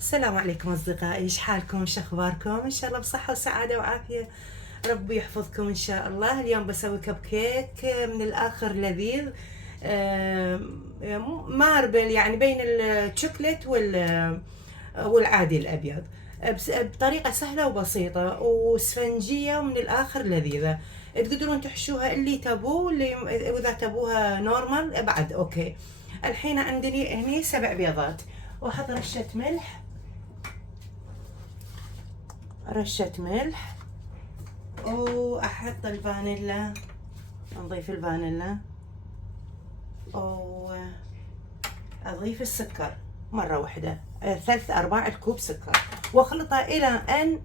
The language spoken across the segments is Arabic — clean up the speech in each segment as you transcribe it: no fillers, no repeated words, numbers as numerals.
السلام عليكم أصدقائي، إيش حالكم؟ إيش أخباركم؟ إن شاء الله بصحة وسعادة وعافية. ربي يحفظكم إن شاء الله. اليوم بسوي كب كيك من الآخر لذيذ، ماربل يعني بين الشوكليت والعادي الأبيض، بطريقة سهلة وبسيطة وسفنجية ومن الآخر لذيذة. تقدرون تحشوها اللي تبوه، وإذا تبوها نورمال بعد أوكي. الحين عندي هني 7 بيضات، وأحط رشة ملح، رشة ملح، وأحط الفانيلا، نضيف الفانيلا، وأضيف السكر مرة واحدة، 3/4 الكوب سكر، وأخلطها إلى أن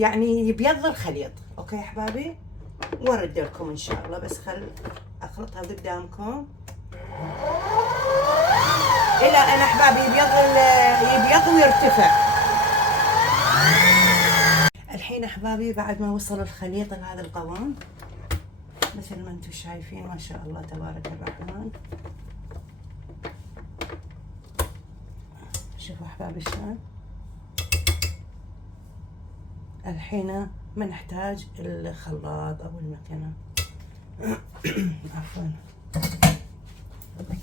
يعني يبيض الخليط. أوكي يا أحبابي، وأرد لكم إن شاء الله، بس خل أخلطها قدامكم إلى أن أحبابي يبيض ويرتفع. الحين أحبابي بعد ما وصل الخليط لهذا القوام مثل ما انتم شايفين، ما شاء الله تبارك الرحمن. شوفوا أحبابي شلون. الحين ما نحتاج الخلاط أو المكنة. عفوا. اوكي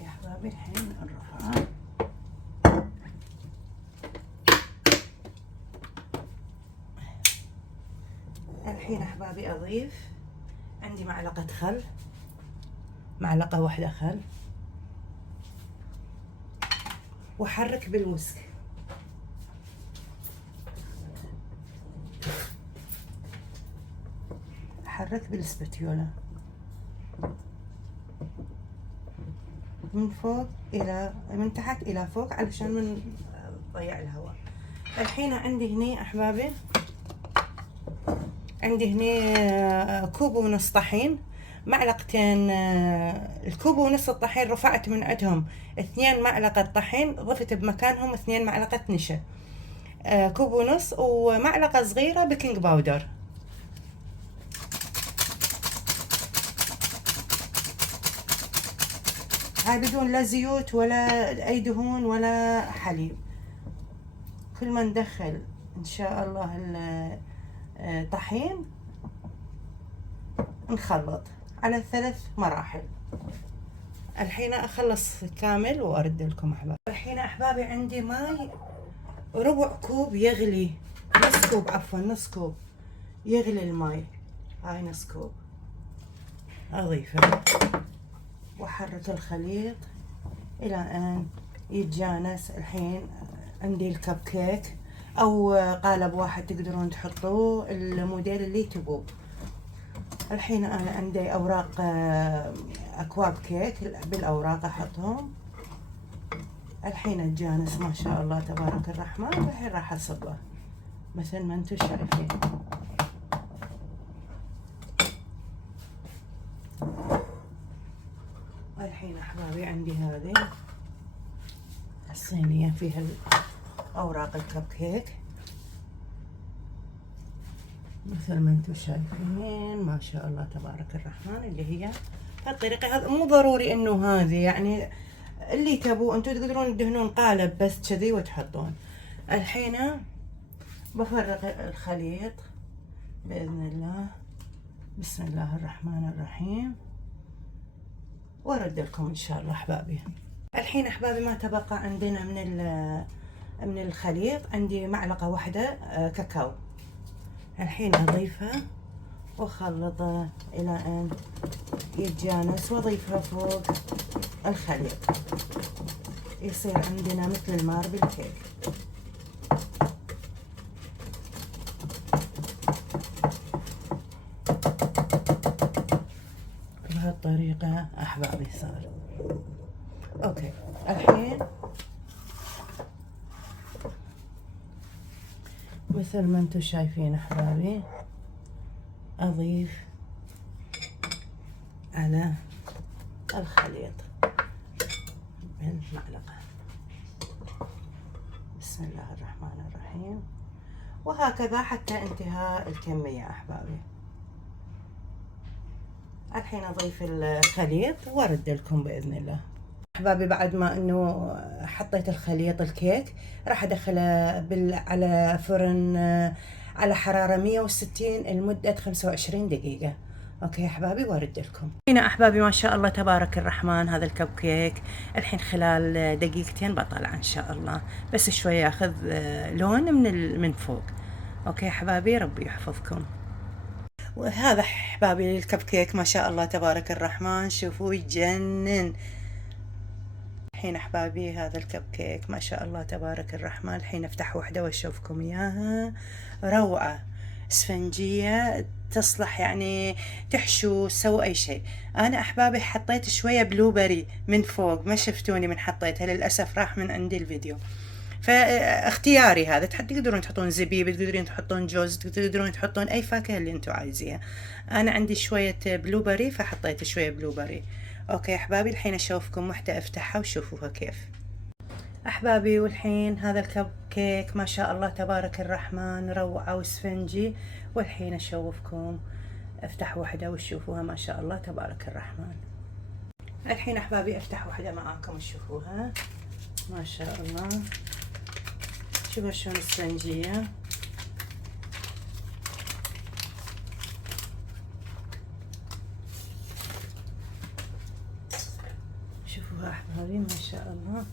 يا أحبابي، الحين نرفعها. الحين أحبابي أضيف عندي معلقة خل، معلقة واحدة خل، وأحرك بالوسك. أحرك بالسباتيولا من تحت إلى فوق علشان من نضيع الهواء. الحين عندي هني أحبابي، عندي هني كوب ونص طحين، معلقتين، الكوب ونص الطحين رفعت من عندهم 2 معلقة طحين، ضفت بمكانهم 2 معلقة نشا، كوب ونص، ومعلقة صغيرة بيكنج باودر. هاي بدون لا زيوت ولا أي دهون ولا حليب. كل ما ندخل إن شاء الله الطحين نخلط على 3 مراحل. الحين أخلص كامل وأرد لكم أحباب. الحين أحبابي عندي ماي ربع كوب يغلي، نص كوب، عفوا نص كوب يغلي الماي. هاي نص كوب أضيفه وأحرك الخليط إلى أن يتجانس. الحين عندي الكب كيك أو قالب واحد تقدرون تحطوه الموديل اللي تبوه. الحين أنا عندي أوراق، أكواب كيك بالأوراق أحطهم. الحين اتجانس ما شاء الله تبارك الرحمن. الحين راح أصبه مثل ما انتم شايفين. والحين أحبابي عندي هذه الصينية فيها أوراق الكب كيك مثل ما انتم شايفين، ما شاء الله تبارك الرحمن، اللي هي هالطريقة. هذا مو ضروري انه هذه، يعني اللي تبوه انتم تقدرون تدهنون قالب بس كذي وتحطون. الحين بفرغ الخليط بإذن الله. بسم الله الرحمن الرحيم، وارد لكم ان شاء الله احبابي. الحين احبابي ما تبقى عندنا من الخليط، عندي معلقة واحدة كاكاو. الحين اضيفها واخلطه الى ان يتجانس، واضيفها فوق الخليط، يصير عندنا مثل الماربل كيك. بهالطريقة احبابي صار اوكي. الحين مثل ما انتم شايفين احبابي اضيف على الخليط بالمعلقة. بسم الله الرحمن الرحيم، وهكذا حتى انتهاء الكمية احبابي. الحين اضيف الخليط وارد لكم باذن الله. احبابي بعد ما انه حطيت الخليط الكيك راح ادخله على فرن على حرارة 160 لمدة 25 دقيقة. اوكي احبابي وارد لكم. هنا احبابي ما شاء الله تبارك الرحمن هذا الكب كيك الحين خلال دقيقتين بطلع ان شاء الله، بس شوي ياخذ لون من فوق. اوكي احبابي ربي يحفظكم. وهذا احبابي الكب كيك ما شاء الله تبارك الرحمن، شوفوا يجنن. الحين احبابي هذا الكب كيك ما شاء الله تبارك الرحمن، الحين افتح وحده واشوفكم اياها. روعة اسفنجية تصلح يعني تحشو سووا اي شيء. انا احبابي حطيت شوية بلوبري من فوق، ما شفتوني من حطيتها للاسف راح من عندي الفيديو، فاختياري هذا. تقدرون تحطون زبيب، تقدرون تحطون جوز، تقدرون تحطون اي فاكهة اللي انتم عايزيها. انا عندي شوية بلوبري فحطيت شوية بلوبري. اوكي احبابي الحين اشوفكم وحدة افتحها وشوفوها كيف احبابي. والحين هذا الكب كيك ما شاء الله تبارك الرحمن روعة واسفنجي، والحين اشوفكم افتح وحدة وتشوفوها ما شاء الله تبارك الرحمن. الحين احبابي افتح وحدة معاكم تشوفوها ما شاء الله. شوفوا شلون اسفنجية. شوفوها احبابي ما شاء الله.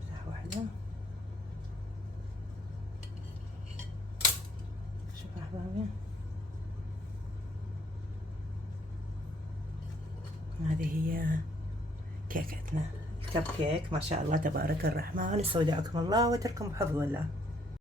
افتح واحدة شوفوا احبابي. هذه هي كيكتنا الكب كيك ما شاء الله تبارك الرحمن. استودعكم الله واترككم بحفظ الله.